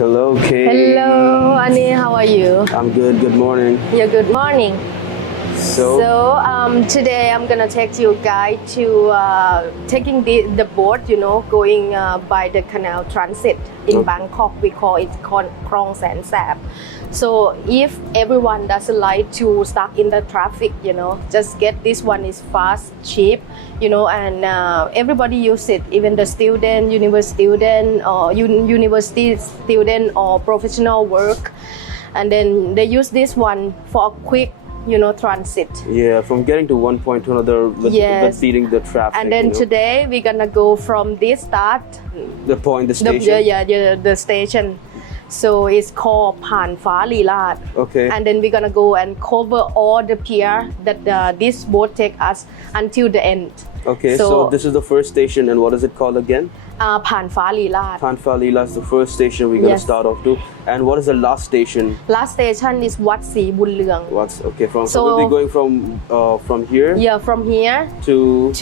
Hello, Kate. Hello, Annie. How are you? I'm good. Good morning. Yeah, good morning. So Today I'm gonna take you guys to taking the boat. Going by the canal transit in Bangkok. We call it Krong San Sap. So if everyone doesn't like to stuck in the traffic, just get this one. Is fast, cheap, and everybody use it. Even the student, university student, or university student or professional work, and then they use this one for a quick transit. Yeah, from getting to one point to another with beating the traffic. And then today we're gonna go from this start. The station. The station. So it's called Phan Pha Li Lat. Okay. And then we're gonna go and cover all the pier that this boat take us until the end. Okay, so this is the first station, and what is it called again? Phan Pha Li Lat. Phan Pha Li Lat is the first station we're gonna start off to. And what is the last station? Last station is Wat Si Bun Leung. So we'll be going from here. Yeah, from here to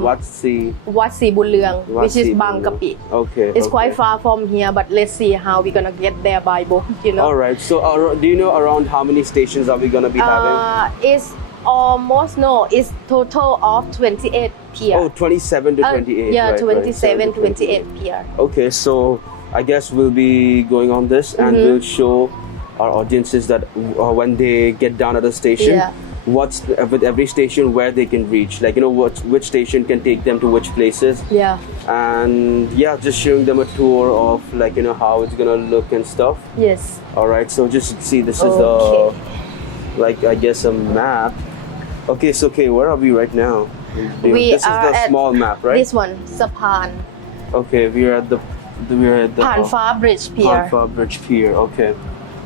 Wat Si Bun Leung, which is Bang Kapi. Okay. It's quite far from here, but let's see how we're gonna get there by boat. All right. So do you know around how many stations are we gonna be having? It's it's total of 28 pier. Oh, 27 to 28. Yeah, right, 27, 28 pier. Okay, so I guess we'll be going on this and we'll show our audiences that when they get down at the station, what's with every station where they can reach, like which station can take them to which places. Yeah. And just showing them a tour of how it's gonna look and stuff. Yes. All right, so just see, this is I guess a map. Okay, so where are we right now? This is the small map, right? This one, Sapan. Okay, we're at the Phan Pha Bridge Pier. Phan Pha Bridge Pier. Okay.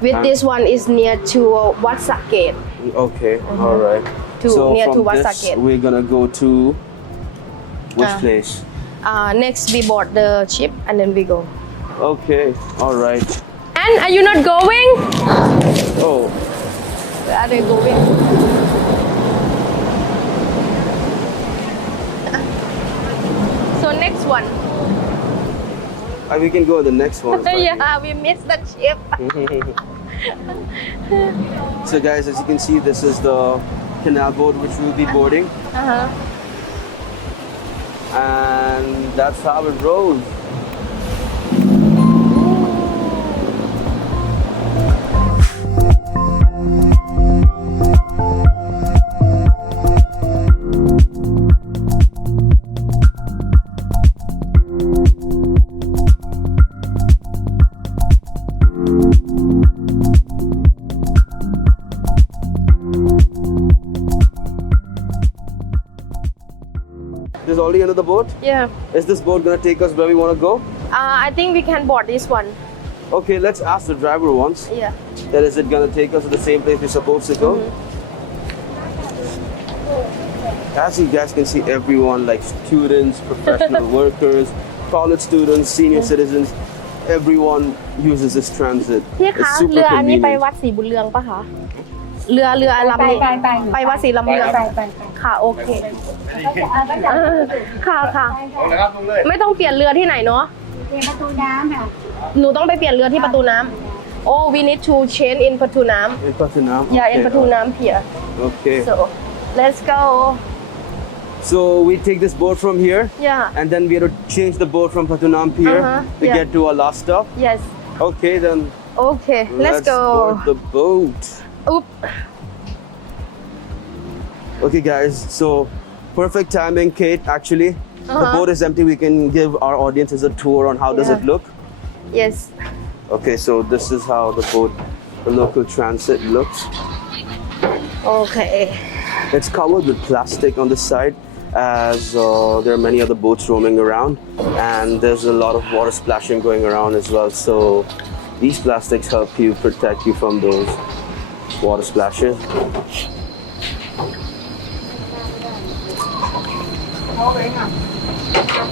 This one is near to Wat Saket. Okay, all right. Near to from Wat this, Saket. we're gonna go to which place? Next we board the ship and then we go. Okay, all right. And are you not going? Oh. Where are they going? So next one. We can go to the next one. Yeah, we missed the ship. So guys, as you can see, this is the canal boat which we'll be boarding. And that's how it rolls. There's already another boat? Yeah. Is this boat gonna take us where we wanna go? I think we can board this one. Okay, let's ask the driver once. Yeah. That is it gonna take us to the same place we're supposed to go? As you guys can see, everyone, like students, professional workers, college students, senior citizens, everyone uses this transit. It's super convenient. ไปวัดศรีบุญเรืองปะคะเรือลำนี้ไปวัดศรีลำเรืองค่ะโอเคค่ะไม่ต้องเปลี่ยนเรือที่ไหนเนาะเปลี่ยนประตูน้ำค่ะหนูต้องไปเปลี่ยนเรือที่ประตูน้ำ Oh, we need to change in ประตูน้ำ In ประตูน้ำ Yeah, in ประตูน้ำ here. Okay. So let's go. So we take this boat from here. Yeah. And then we have to change the boat from Patunam Pier to get to our last stop. Yes. Okay, then. Okay, let's go. Board the boat. Oop. Okay, guys. So perfect timing, Kate. Actually, the boat is empty. We can give our audiences a tour on how does it look. Yes. Okay, so this is how the local transit looks. Okay. It's covered with plastic on the side, as there are many other boats roaming around, and there's a lot of water splashing going around as well. So these plastics help you protect you from those water splashes.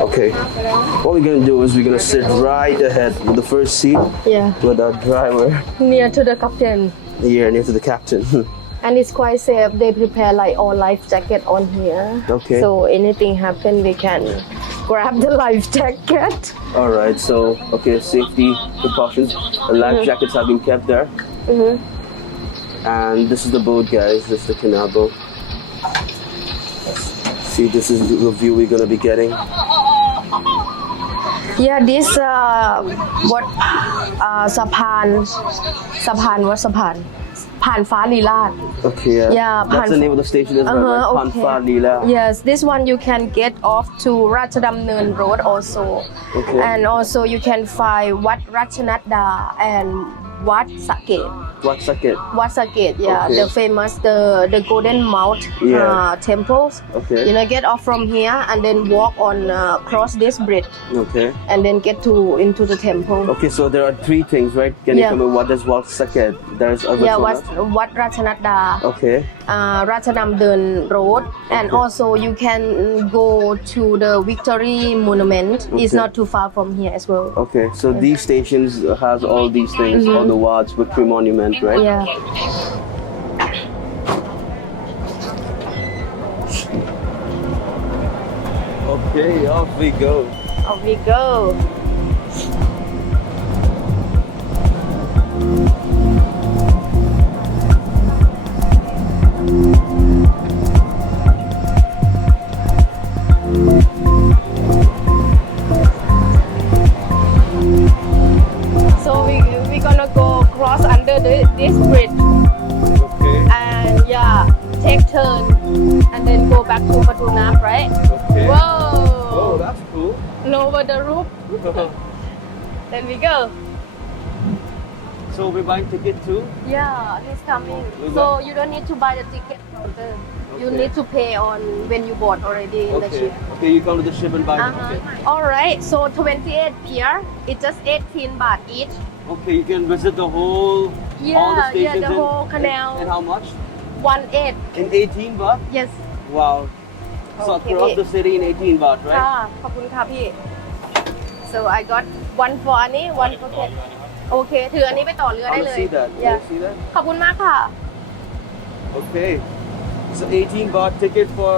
Okay, what we're gonna do is we're gonna sit right ahead with the first seat. Yeah. With our driver. Near to the captain. Yeah, near to the captain. And it's quite safe. They prepare like all life jacket on here. Okay. So anything happen, we can grab the life jacket. All right. So okay, safety precautions. The life jackets have been kept there. And this is the boat, guys. This is the canal boat. See, this is the view we're gonna be getting. Yeah, this what สะพานว่าสะพานผ่านฟ้าลีลาศ Okay, Yeah, that's the name of the station as well, right? Panfa Lila. Yes, this one you can get off to Ratchadamneun Road also. Okay. And also you can find Wat Ratchanada and Wat Saket. What's Saket? Wat Saket, yeah, Okay. the famous the Golden Mount Yeah. temples. Okay. You know, get off from here and then walk on cross this bridge Okay. and then get into the temple. Okay, so there are three things, right? Can you Yeah. tell me what is Wat Saket? There's other Yeah, ones. Wat Ratchanada. Okay. Ratchadamneun Road, and Okay. also you can go to the Victory Monument. It's Okay. not too far from here as well. Okay, so these stations has all these things, all the wards, Victory Monument, right? Yeah. Okay, off we go. Off we go. So we gonna go cross under this bridge Okay. and yeah, take turn and then go back to Patunam, right? Okay. Whoa! Oh, that's cool. Lower the roof. Then we go. So we're buying ticket too? Yeah, he's coming. Okay. So you don't need to buy the ticket counter. You Okay. need to pay on when you board already in the Okay. ship. Okay, you come to the ship and buy the ticket. All right. So 28 pier. It's just 18 baht each. Okay, you can visit the whole, all the Yeah, stations the whole canal. And how much? 1/8. In 18 baht? Yes. Wow. So Okay. across the city in 18 baht, right? ค่ะขอบคุณค่ะพี่ So I got one for อันนี้ one for โอเคถืออันนี้ไปต่อเรือ I ได้ want เล to ย see that. Yeah. Want to see that? ขอบคุณมากค่ะ Okay. So 18 baht ticket for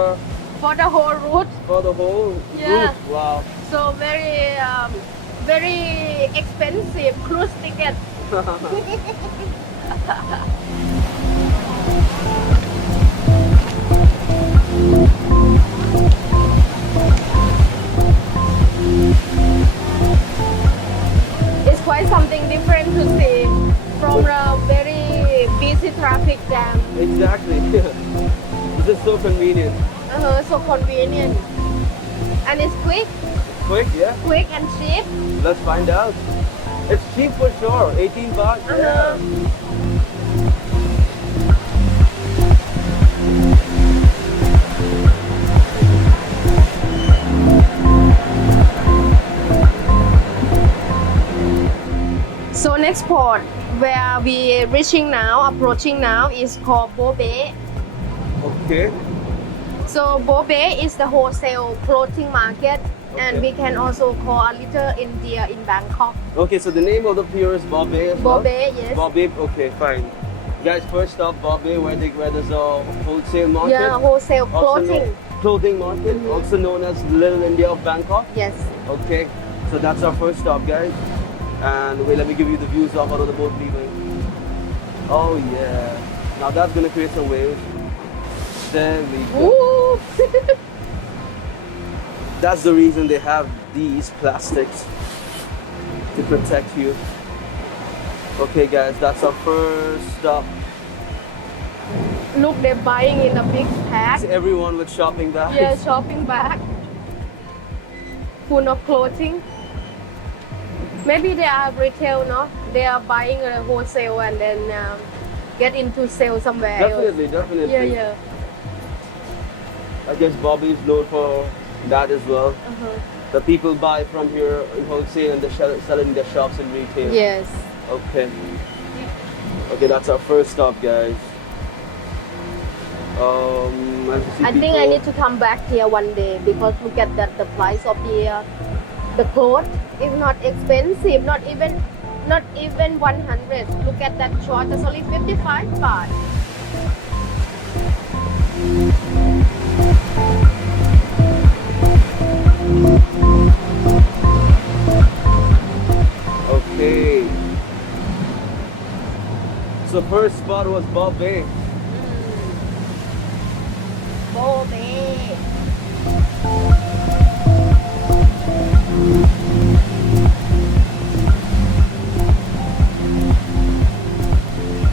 for the whole route the whole Yeah. route. Wow. so very expensive cruise ticket it's quite something different to see from a very busy traffic jam. Exactly. This is so convenient. So convenient and it's quick Quick, yeah? and cheap. Let's find out. It's cheap for sure. 18 baht. Yeah. So next port where we approaching now is called Bobei. Okay. So Bobei is the wholesale clothing market, and we can also call a little India in Bangkok. Okay, so the name of the pier is Bobei as well? Bobei, yes. Bobei, okay, fine. Guys, first stop Bobei, where there's a wholesale market. Yeah, wholesale Also clothing. Clothing market, also known as Little India of Bangkok. Yes. Okay, so that's our first stop, guys. And wait, let me give you the views of out of the boat leaving. Oh yeah, now that's gonna create some waves. There we go. Woo! That's the reason they have these plastics to protect you. Okay, guys, that's our first stop. Look, they're buying in a big pack. See everyone with shopping bags. Yeah, shopping bag. Full of clothing. Maybe they are retail, no? They are buying a wholesale and then get into sale somewhere Definitely, else. definitely. Yeah, yeah. I guess Bobby is known for that as well. The people buy from here in wholesale and they sell it in their shops in retail. Yes. Okay. Okay, that's our first stop, guys. As you see I think I need to come back here one day because look at that the price of the clothes is not expensive, not even 100. Look at that short, it's only 55 baht. So first spot was Bobei. Bobei.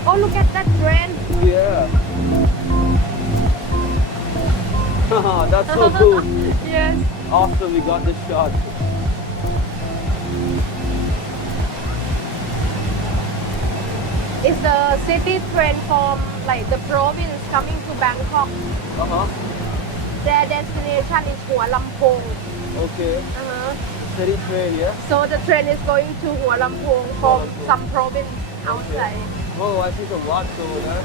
Oh, look at that train. Yeah. That's so cool. Yes. Awesome, we got this shot. It's the city train from like the province coming to Bangkok. Uh-huh. Their destination is Hua Lamphong. Okay. Uh-huh. City train, yeah? So the train is going to Hua Lamphong from Lamphong. some province outside. Oh, I see some watch over there.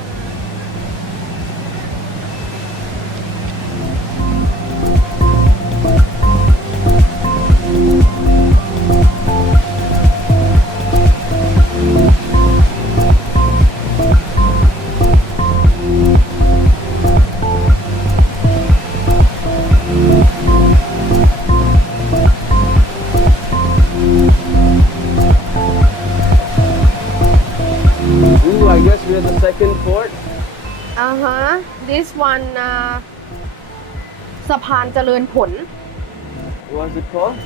Ooh, I guess we're at the second port. Uh-huh. This one สะพานเจริญผล What's it called?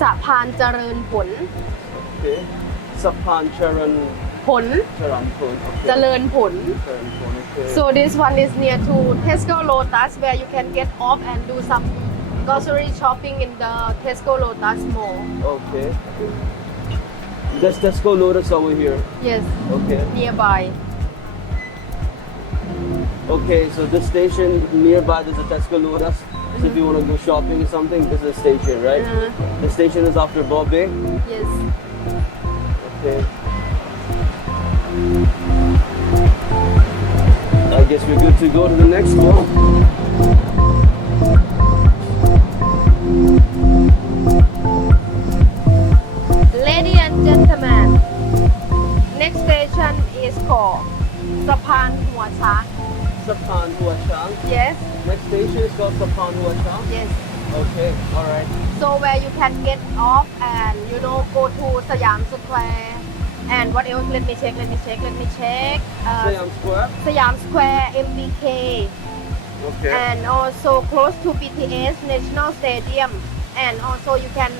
สะพานเจริญผล Okay. Sapan Charan ผล Charampur. เจ Okay. ริญผล Charampur, okay. So this one is near to Tesco Lotus where you can get off and do some grocery shopping in the Tesco Lotus mall. Okay. There's Tesco Lotus over here. Yes, Okay. nearby. Okay, so this station nearby there's a Tesco Lotus. So if you want to go shopping or something, this is the station, right? The station is after Bobei. Yes. Okay. I guess we're good to go to the next one. Lady and gentlemen, next station is called สะพานหัวช้าง Sapan Hua Chang. Yes, Next station is called Sapan Hua Chang. yes. Okay, alright. So where you can get off and go to Siam Square and what else? Let me check. Siam Square. Siam Square, MBK, Okay. and also close to BTS National Stadium. And also you can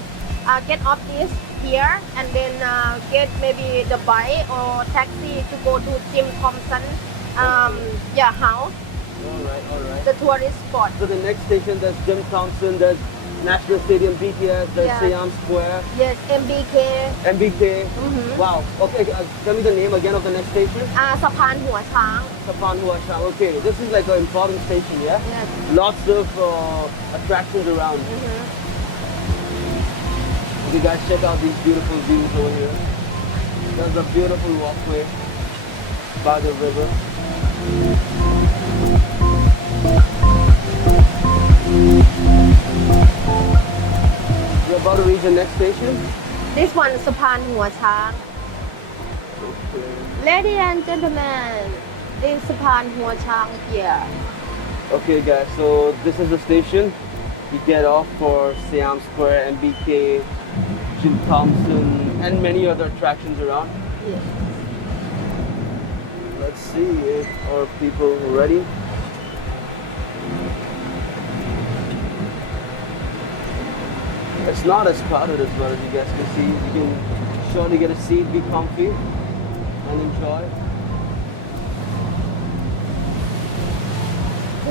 get off this here and then get maybe the bike or taxi to go to Jim Thompson house, Alright. the tourist spot. So the next station, there's Jim Thompson, there's National Stadium, BTS, there's Yeah. Siam Square, Yes, MBK. MBK. Mhm. Wow. Okay, tell me the name again of the next station. สะพานหัวช้าง Sapan Hua Chang. Okay, this is like an important station, yeah? Yes. Lots of attractions around. Mhm. You guys check out these beautiful views over here. There's a beautiful walkway by the river. We're about to reach the next station. This one สะพานหัวช้าง Okay. Lady and gentlemen, this สะพานหัวช้าง here. Okay, guys, so this is the station. You get off for Siam Square, MBK, Jim Thompson, and many other attractions around. Yes. Let's see if our people are ready. It's not as crowded as well as you guys can see. You can surely get a seat, be comfy, and enjoy.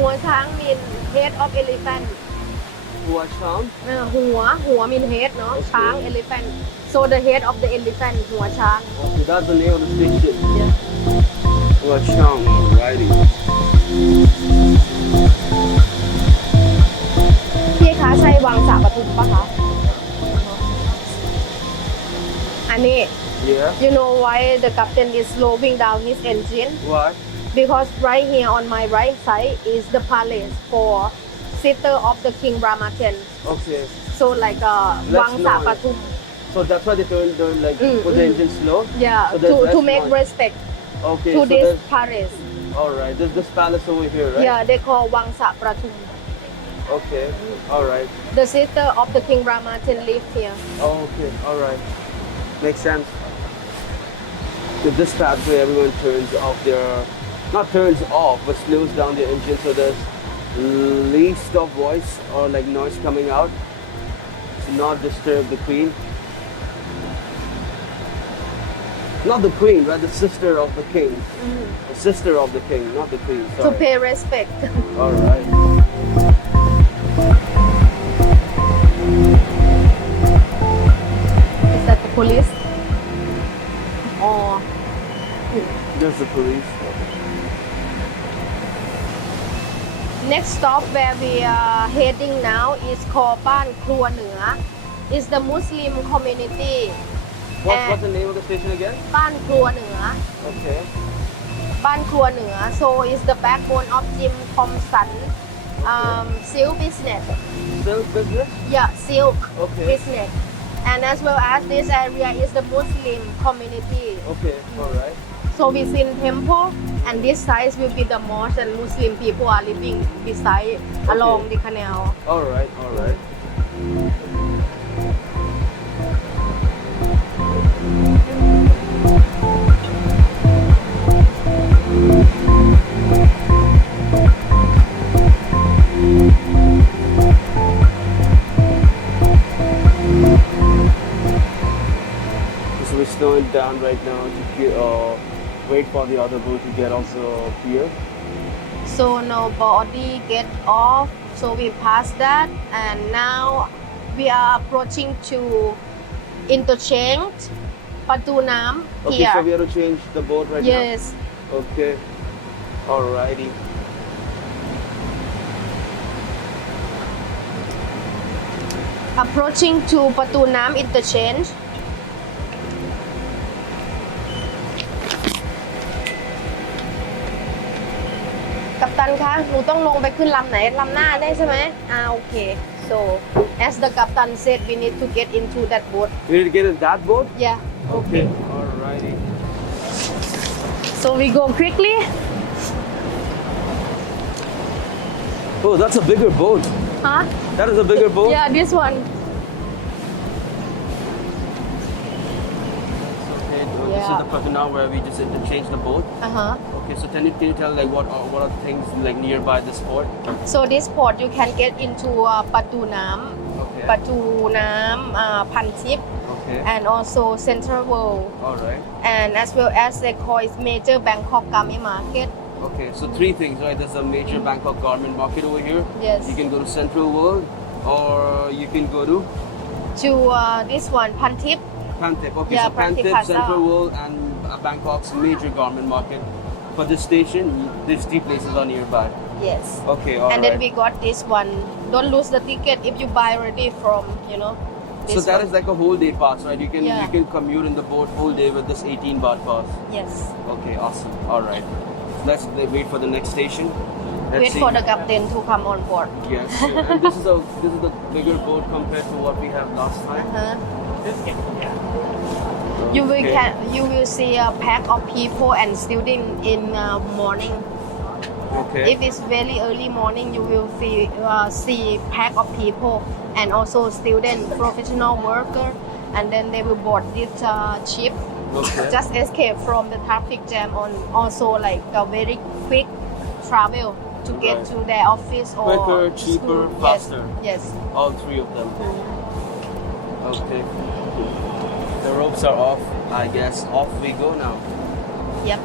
หัวช้าง mean head of elephant Hua Chang. หัว mean head เนาะ Okay. ช้าง elephant so the head of the elephant หัวช้าง Okay, that's the name of the station. Yeah. Hua Chang, alrighty. พี่คะใช่วังสระปทุมปะคะอันนี้ Yeah. you know why the captain is slowing down his engine Why? because right here on my right side is the palace for sister of the king Rama X. Okay. So like Let's วังสระ know. ปทุม So that's why they turn like put the engine slow. Yeah, So there's to less make noise. respect Okay. to so this there's palace. all right. There's this palace over here, right? Yeah, they call วังสระปทุม Okay. All right. The sister of the king Rama X live here. Oh, okay. All right. Makes sense. With this pathway, everyone turns off their, not turns off, but slows down their engine so there's least of voice or like noise coming out to not disturb the queen. Not the queen, but the sister of the king. The sister of the king, not the queen. To Sorry. pay respect. All right. Is that the police? Or There's the police. next stop where we are heading now is called Ban Krua Nua. It's the Muslim community. What's the name of the station again? Ban Krua Nua. Okay. Ban Krua Nua. So it's the backbone of Jim Thompson silk business. Silk business? Yeah, silk Okay. business. And as well as this area is the Muslim community. Okay, all right. So within temple and this side will be the mosque and Muslim people are living beside along the canal. All right, all right. So we're slowing down right now to wait for the other boat to get also here. So nobody get off. So we passed that and now we are approaching to Interchange, Patu Nam Okay, here. so we have to change the boat right Yes. now? Okay. Alrighty. Approaching to Patu Nam Interchange. Captain คะหนูต้องลงไปขึ้นลำไหนลำหน้าได้ใช่ไหมโอเค so as the captain said we need to get into that boat We need to get in that boat? yeah Okay. Alrighty. so we go quickly Oh, that's a bigger boat. huh That is a bigger boat? yeah this one Okay, this Yeah. is the Patu now where we just interchange the boat. Okay, so can you tell like what are the things like nearby this port? so this port you can get into Patu Nam Okay. Patu Nam Pan Thip Okay. and also Central World Alright. and as well as they call it major Bangkok Garment Market Okay, so three things, right? There's a major Bangkok garment market over here. Yes. You can go to Central World or you can go to to this one Pan Thip Pantip. Okay, Yeah, so Pantip, Pantip Plaza. Central World and Bangkok's major garment market. For this station, these three places are nearby. yes Okay, alright. and then we got this one. Don't lose the ticket if you buy already from, this So that one. is like a whole day pass, right? You Yeah. can commute in the boat whole day with this 18 baht pass. Yes. Okay, awesome. All right. Let's wait for the next station. Let's Wait see. for the captain to come on board. Yes. And this is a bigger boat compared to what we have last time. You will see a pack of people and students in morning. Okay. If it's very early morning, you will see pack of people and also student, professional worker, and then they will board this ship. Okay. Just escape from the traffic jam on also like a very quick travel to get Right. to their office or Quicker, cheaper, school. faster. Yes. All three of them. Okay. The ropes are off. I guess off we go now. Yep.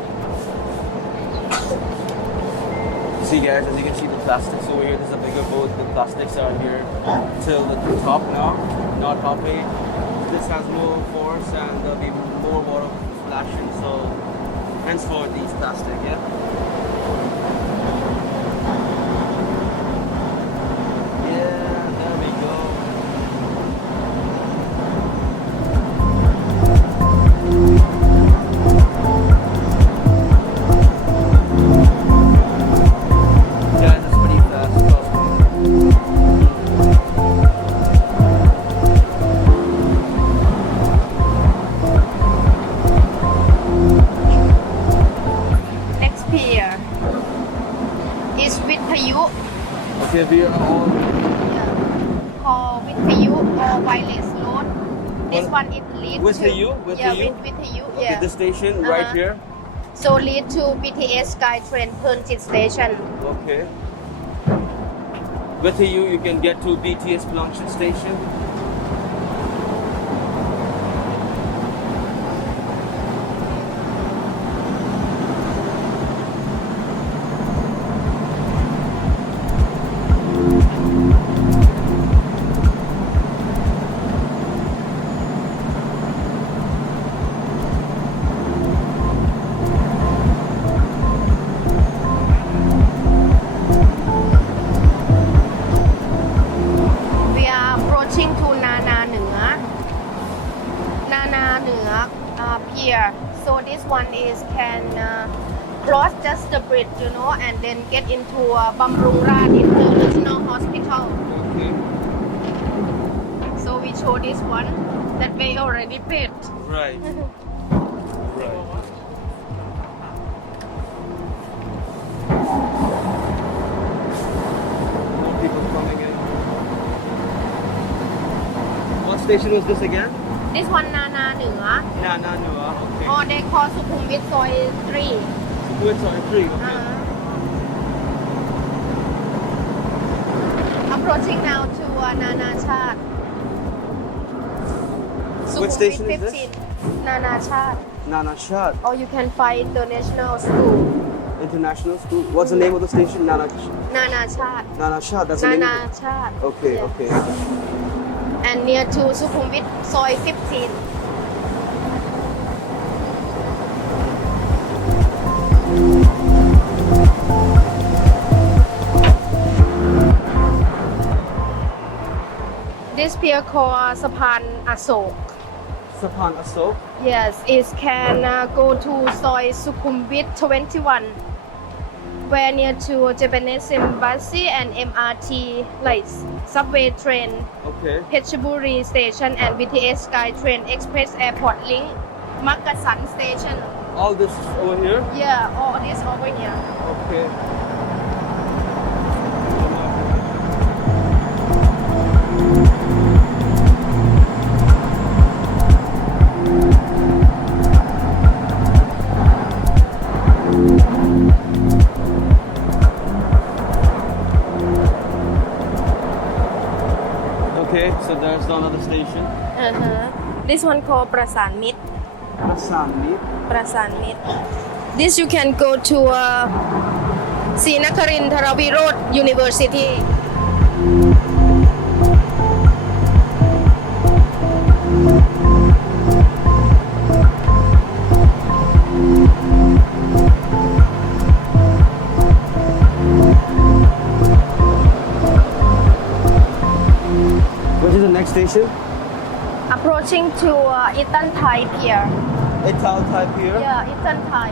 See guys, as you can see the plastics over here, there's a bigger boat. The plastics are here till the top now, not halfway. This has more force and there'll be more water splashing, so henceforth these plastic, yeah? Yeah, there we go. Guys, it's pretty fast, trust me. Next pier is Vithayu. Okay, we are all Called Vithayu or wireless load. This one is lead With to the U? With yeah, the U? with Vithayu. Okay, Yeah. this station right Uh-huh. here. So lead to BTS SkyTrain Pyeongchit Station. Okay. With you, you can get to BTS Bangkok Station. We are approaching to Nana Nua pier. So this one is can cross just the bridge, you know, and then get into Bamrungrad International Hospital. Okay. So we show this one that we already paid. Right. Right. More people coming in. What station was this again? This one Nana Nua, Nana Nua. Okay. or they call Sukhumvit Soy 3. Good, sorry, 3. Okay. Approaching now to Nana Chat. Which station is this? 15, Nana Chat. Nana Shad Or you can find International School. International School. What's the name of the station? Nana Chat. Nana Shad. That's the name. Nana Chat. Okay. Yeah. Okay. And near to Sukhumvit Soy 15. This pier called Sapan Asok. Sapan Asok. Yes, it can go to Soy Sukhumvit 21, where near to Japanese Embassy and MRT like subway train, Okay. Phetchaburi station and BTS SkyTrain Express Airport Link, Makassan station. All this over here. Yeah, all this over here. Okay. Okay, so there's another station. This one called Prasan Mit. Assam. Prasan Mit. This you can go to Srinakarinthara Road University. Which is the next station? Approaching to Itan Thai Pier. Ital type here. Yeah, Itan Thai.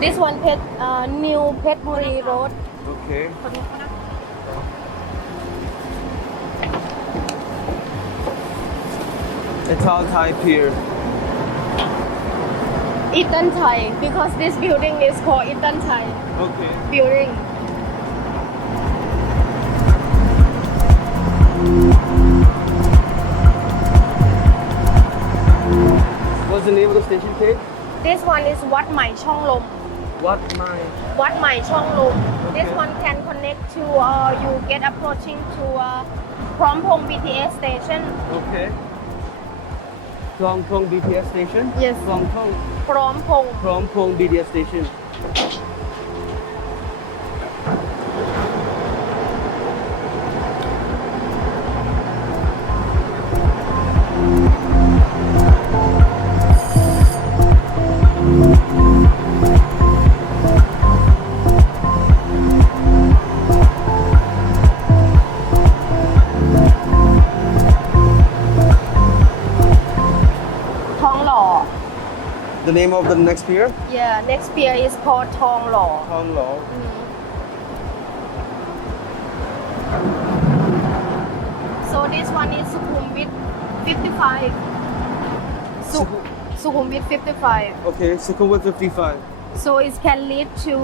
This one New Phetchaburi Road. Okay. Ital type here. Itan Thai, because this building is called Itan Thai Okay. building. What's the name of the station, Kate? This one is Wat Mai Chong Lom. What my? Wat Mai Chong Lom. This Okay. one can connect to you get approaching to Phrom Phong BTS station. Okay. Phrom Phong BTS station? Yes. Phrom Phong. Phrom Phong. Phrom Phong BTS station. Thong Lo. The name of the next pier? Yeah, next pier is called Thong Lo. Thong Lo. So this one is Sukhumvit 55. Sukhumvit 55. Okay, Sukhumvit 55. So it can lead to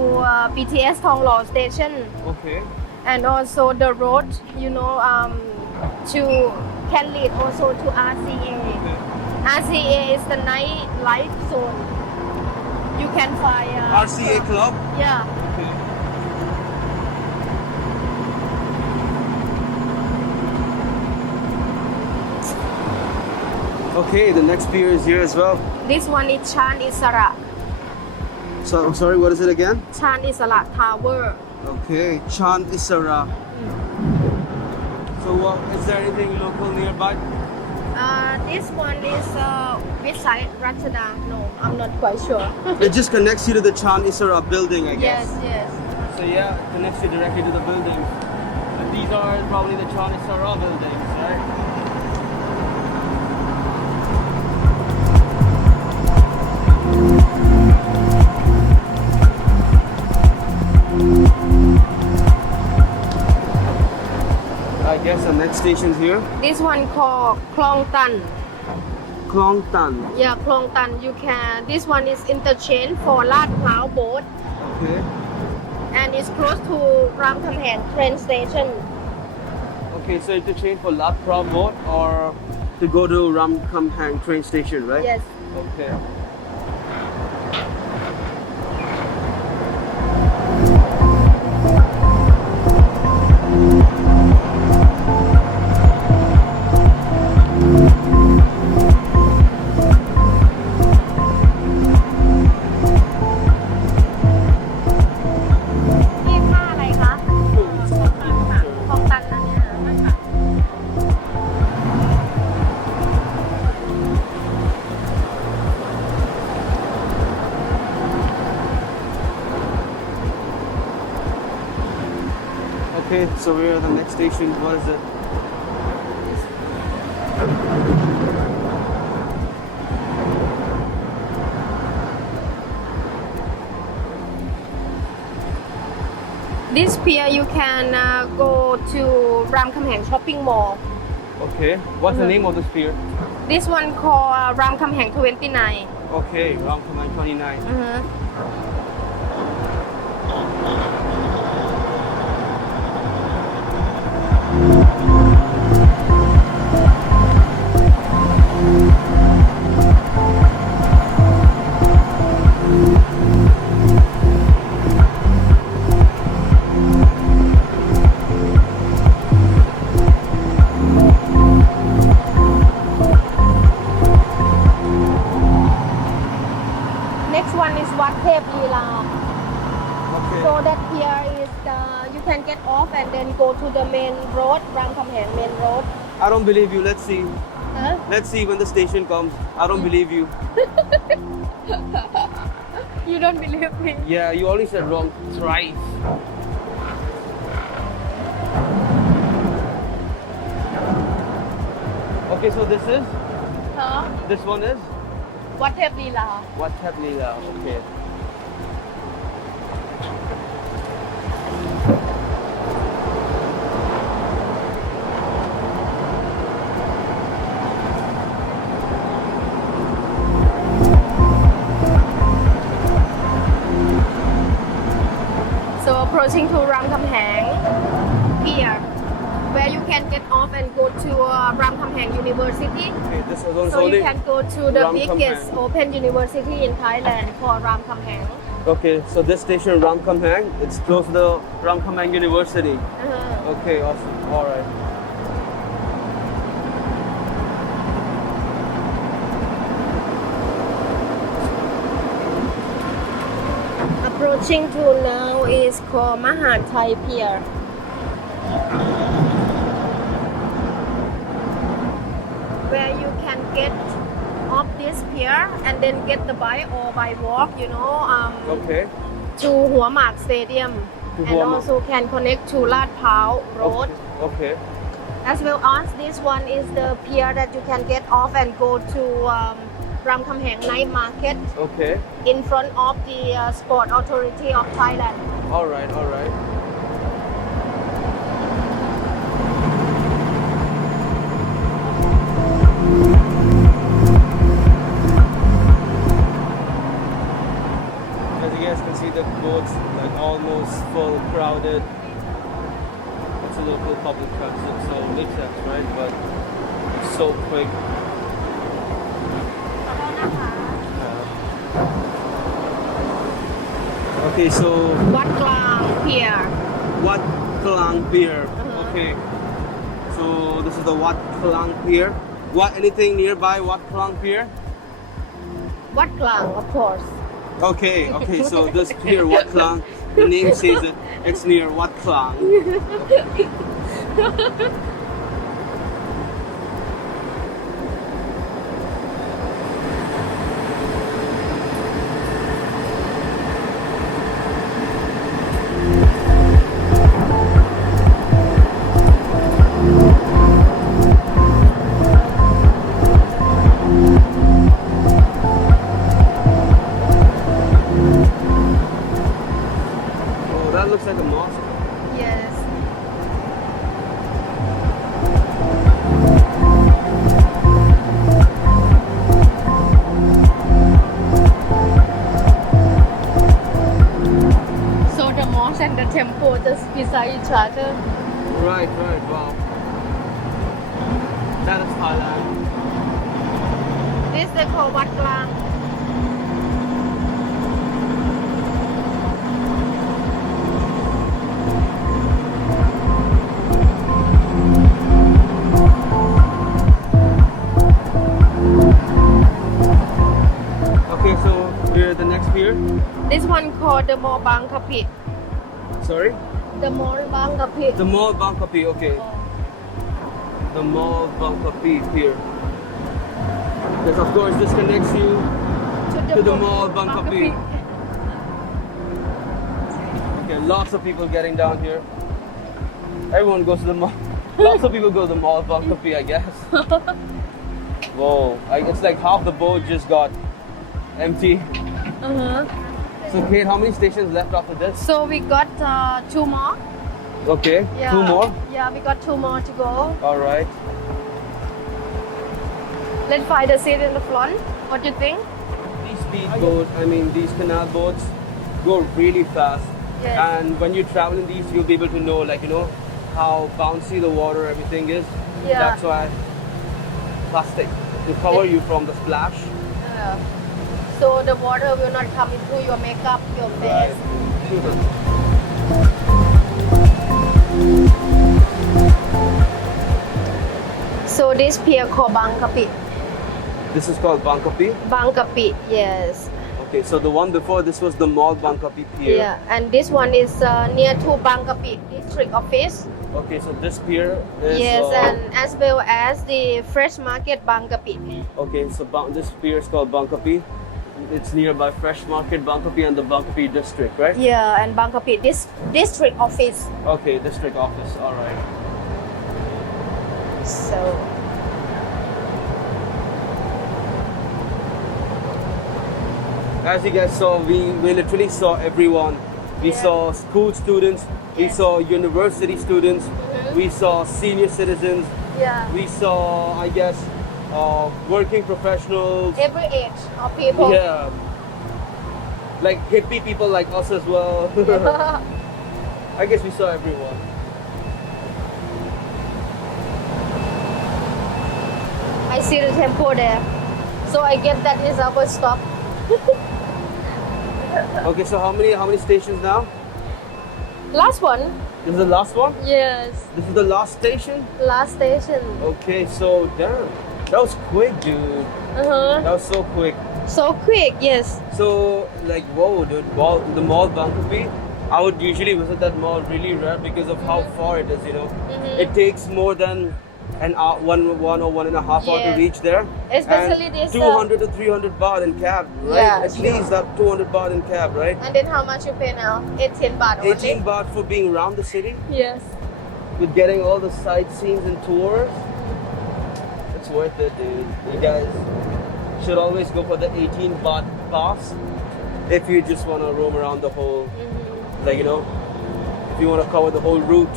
BTS Thong Lo station, Okay. and also the road, to can lead also to RCA. Okay. RCA is the night life zone. You can find RCA Club. Yeah. Okay, the next pier is here as well. This one is Chan Isara. So I'm sorry, what is it again? Chan Isara Tower. Okay, Chan Isara. So is there anything local nearby? This one is beside Ratchada. No, I'm not quite sure. It just connects you to the Chan Isara building, I guess. Yes. So yeah, it connects you directly to the building. And these are probably the Chan Isara buildings, right? I guess the next station's here. This one called Klong Tan. Klong Tan. Yeah, Klong Tan. You can. This one is interchange for Lad Pao boat, Okay. and it's close to Ram Kam Hang train station. Okay, so interchange for Lat Pram boat or to go to Ram Kam Hang train station, right? Yes. Okay. Okay, so we're at the next station. What is it? This pier you can go to Ram Kam Hang shopping mall. Okay. What's the name of this pier? This one called Ram Kam Hang 29. Okay, Ram Kam Hang 29. Next one is Wat Thep Leela. Okay. So that pier is you can get off and then go to the main road, Ram Kam Hang main road. I don't believe you. Let's see. Huh? Let's see when the station comes. I don't believe you. You don't believe me? Yeah, you only said wrong thrice. Okay, so this is? Huh? This one is? Wat Thep Leela. What happening now? Okay. So approaching to Ram Kam Hang pier, where you can get off and go to Ram Kam Hang University. Okay, this is So only. you can go to the Ram Kam biggest Hang. open university in Thailand called Ram Kam Hang. Okay, so this station Ram Kam Hang, it's close to the Ram Kam Hang University. Okay, awesome. All right. Approaching to now is called Mahat Thai Pier. Where you can get off this pier and then get the bike or by walk, Okay. to Hua Mak Stadium. To And Hua Mak. also can connect to Lad Pao Road. Okay. As well as this one is the pier that you can get off and go to Ram Kam Hang Night Market Okay. in front of the Sport Authority of Thailand. All right. All right. As you guys can see, the boats like almost full, crowded. It's a local public transit, so it makes sense, right? But it's so quick. Okay, so Wat Klang Pier. Wat Klang Pier. Uh-huh. Okay. So this is the Wat Klang Pier. What anything nearby Wat Klang Pier? Wat Klang, of course. Okay, okay. So this pier Wat Klang, the name says it. It's near Wat Klang. Oh, that looks like a mosque. Yes. So the mosque and the temple just beside each other. Right, right. Wow. That is Thailand. This they call Wat Klang. Okay, so we're at the next pier. This one called the Mall Bangkok. Sorry? The Mall Bangkok. The Mall Bangkok, okay. The Mall Bangkok Pier. Yes, of course, this connects you to the Mall Bangkok. Okay, lots of people getting down here. Everyone goes to the mall. Lots of people go to the Mall Bangkok, I guess. Whoa, it's like half the boat just got empty. Uh-huh. So Kate, how many stations left after this? So we got 2 more. Okay, Yeah. 2 more. Yeah, we got 2 more to go. All right. Let's find a seat in the front. What do you think? These speedboats, these canal boats go really fast. Yes. And when you travel in these, you'll be able to know, how bouncy the water, everything is. Yeah. That's why plastic to cover you from the splash. Yeah. So the water will not come into your makeup, your face. So this pier called Bangkok. This is called Bangkok. Bangkok, yes. Okay, so the one before this was the Mall Bangkok Pier. Yeah, and this one is near to Bangkok district office. Okay, so this pier is. Yes, and as well as the fresh market Bangkok. Okay, so this pier is called Bangkok. It's nearby Fresh Market Bangkok and the Bangkok district, right? Yeah, and Bangkok district office. Okay, district office. All right. So as you guys saw, we literally saw everyone. We Yeah. saw school students, we Yes. saw university students, we saw senior citizens, yeah, we saw, I guess, working professionals. every age of people. Yeah. Like hippie people like us as well. I guess we saw everyone. I see the temple there. So I get that is our stop. Okay, so how many stations now? Last one? This is the last one? Yes. This is the last station? Last station. Okay, so damn. That was quick, dude. Uh-huh. That was so quick. So quick, yes. So, whoa, dude, the mall Bangkok, I would usually visit that mall really rare because of how far it is, It takes more than an hour, one or 1.5 hours to Yes. reach there. Especially and this, 200 to 300 baht in cab, right? Yeah, At least that 200 baht in cab, right? And then how much you pay now? 18 baht only? 18 baht for being around the city, Yes. with getting all the sightseeing and tours. It's worth it, dude. You guys should always go for the 18 baht pass if you just want to roam around the whole, if you want to cover the whole route.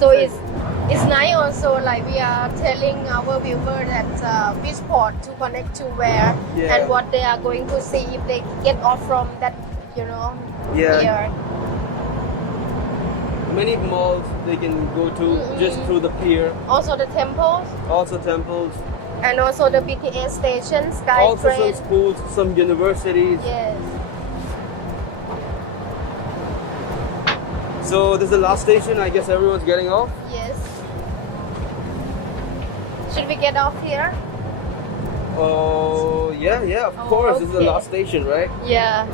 So it's nice also, like we are telling our viewer that which port to connect to where Yeah. and what they are going to see if they get off from that, Yeah. pier. Many malls they can go to just through the pier. Also the temples. Also temples. And also the BTS station, Sky Also Train. some schools, some universities. Yes. So this is the last station. I guess everyone's getting off. Yes. Should we get off here? Oh, yeah, of Oh, course. This is the okay. last station, right? Yeah.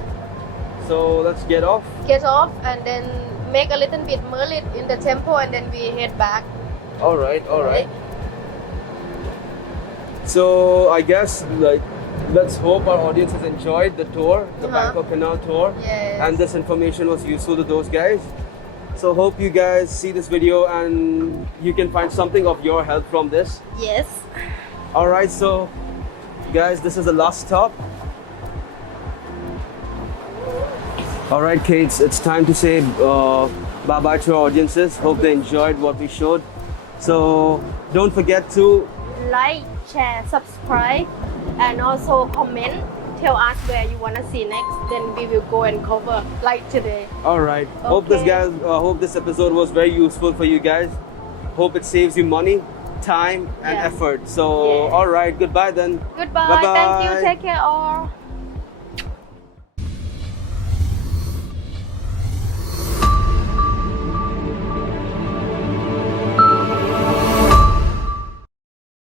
So let's get off. Get off and then make a little bit merlit in the temple and then we head back. All right. So I guess let's hope our audience has enjoyed the tour, the Bangkok Canal tour, Yes. and this information was useful to those guys. So hope you guys see this video and you can find something of your help from this. Yes. All right, so guys, this is the last stop. All right, Kate, it's time to say bye-bye to our audiences. Hope they enjoyed what we showed. So don't forget to Like, share, subscribe, and also comment. Tell us where you want to see next. Then we will go and cover like today. All right. Hope this episode was very useful for you guys. Hope it saves you money, time, and Yeah. effort. So, Yeah. all right. Goodbye then. Goodbye. Bye-bye. Thank you. Take care all.